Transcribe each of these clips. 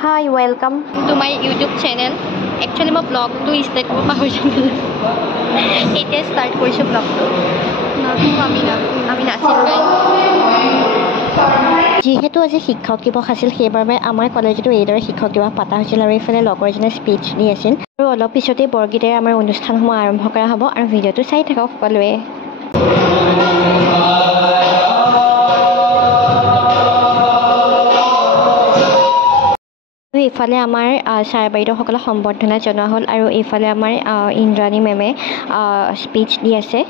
Hi, welcome to my YouTube channel. Actually, my vlog to start ko pa hoy channel. Ite start ko sa vlog to. Ami nasil guys. যিহেতু আজি শিক্ষক দিৱস আছিল সেইবাবে আমাৰ কলেজতো এইদৰে শিক্ষক দিৱস পতা হৈছিল আৰু এইফালে লগৰজনে স্পীচ দি আছিল আৰু অলপ পিছতে বৰগীতেৰে আমাৰ অনুষ্ঠানসমূহ আৰম্ভ কৰা হ'ব আৰু ভিডিঅ'টো চাই থাকক সকলোৱে এইফালে আমাৰ ছাৰ বাইদেউসকলক সম্বৰ্ধনা জনোৱা হ'ল আৰু এইফালে আমাৰ ইন্দ্ৰাণী মেমে স্পীচ দি আছে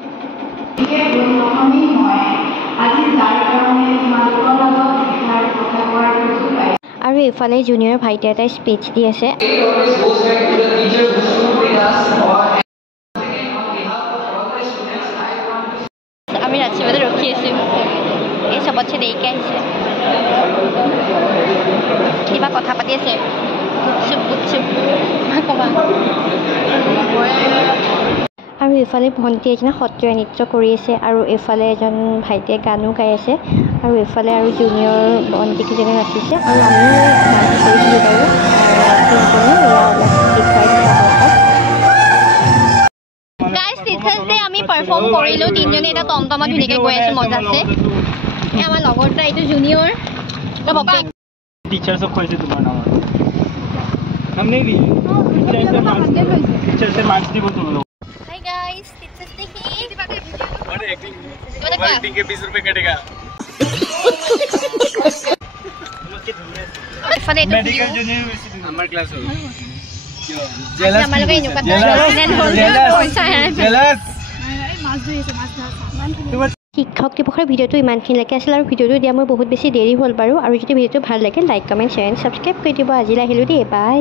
আৰু এইফালে জুনিয়ৰ ভাইটি এটাই স্পীচ দি আছে আমি ৰাতিপুৱা ৰখি আছোঁ এই চবতছে দেৰিকৈ আহিছে কিবা কথা পাতি আছে আৰু এইফালে ভণ্টি এজনে সত্ৰীয়া নৃত্য কৰি আছে আৰু এইফালে এজন ভাইটিয়ে গানো গাই আছে আৰু এইফালে আৰু জুনিয়ৰ ভণ্টিকেইজনে নাচিছে আৰু আমিও ডান্স কৰিছিলোঁ বাৰু গাইজ টিচাৰ্ছ ডে আমি পাৰফৰ্ম কৰিলোঁ তিনিজনে এটা টমটমত ধুনীয়াকৈ গৈ আছোঁ মজা আছে আমাৰ লগৰটা এইটো জুনিয়ৰ टीचर सब खोजे तुम्हारा नाम हम नहीं दी टीचर से मार्क्स दी वो तुम लोग हाय गाइस टीचर्स डे और एक्टिंग के 20 रुपए कटेगा मेडिकल यूनिवर्सिटी हमारे क्लास हो जेलस শিক্ষক দিৱসৰ ভিডিঅ'টো ইমানখিনিলৈকে আছিল আৰু ভিডিঅ'টো দিয়া মোৰ বহুত বেছি দেৰি হ'ল বাৰু আৰু যদি ভিডিঅ'টো ভাল লাগে like comment share and subscribe কৰি দিব আজিলৈ আহিলোঁ দেই বাই